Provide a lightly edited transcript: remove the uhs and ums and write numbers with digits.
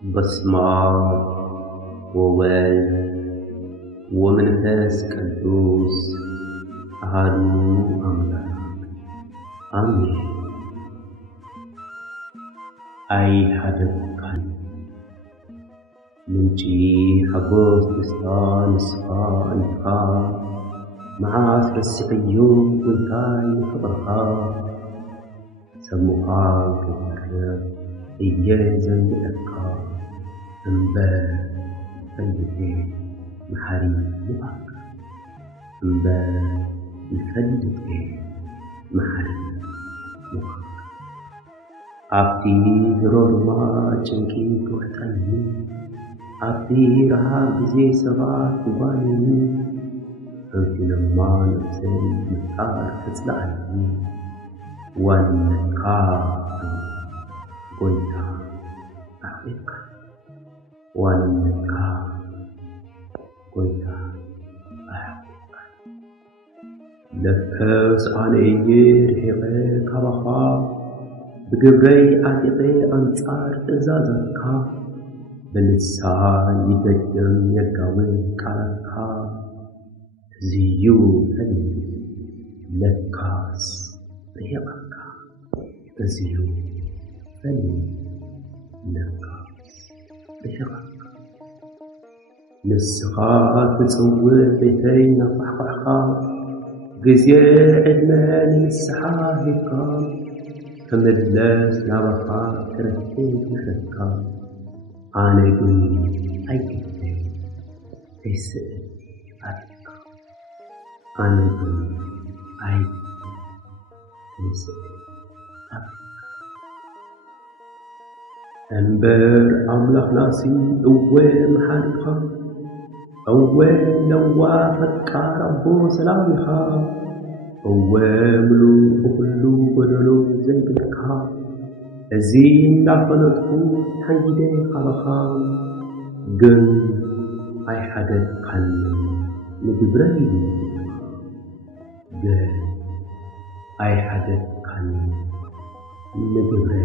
በስመ አብ ወወልድ ወመንፈስ ቅዱስ አሐዱ አምላክ አሜን። አይሐደግካን ምንጪ ሓጎስ ደስታ ንስኻ እንካ መዓስ ረሲዐዮ እንታይ ንፍቕርኻ ሰሙኻ ክተርፍ እየ ዘንብዐካ እምበር ፈልጌ መሓሪ ምዃንካ እምበር ይፈልጌ መሓሪ ምዃንካ ኣብቲ ሮርማ ጭንቂ ክውሕጠኒ ኣብቲ ረሃብ ጊዜ ሰባት ክጓነኒ እንቲነማ ነፍሰይ ምሕፃር ተጽልኣኒ ዋንነትካ ጎይታ ኣሕቤትካ ዋንነትካ ጎይታ ኣሕቤትካ ለከስ ኣነ እየ ርሒቐ ካባኻ ብግብረይ ዓጢቐ ኣንጻር ትእዛዛትካ ብልሳን ይበድም የጋውን ቃላትካ እዝዩ ሕልሚ ለካስ ርሒቐካ እዝዩ ሕልሚ ለካስ ርሒቐካ ንስኻ ትጽውዕ ቤተይ ናፋሕፋሕኻ ጊዜ ዕድመ ንንስሓ ሂብካ ክምለስ ናባኻ ክረክብ ምሕረትካ ኣነ ግን ኣይክደ ከይስእል ኣቤትካ ኣነ ግን ከይስእል ኣቤትካ እምበር ኣምላኽናሲ እወ መሓሪኻ እወ ነዋሕ ፈቃር ኣቦ ሰላም ኢኻ እወ ምሉእ ብኹሉ ጎደሎ ዘይብልካ እዚ እንዳፈለጥኩ ሓንጊደ ካባኻ ግን ኣይሓደግካኒ ንግብረይ ግን ኣይሓደግካኒ ንግብረይ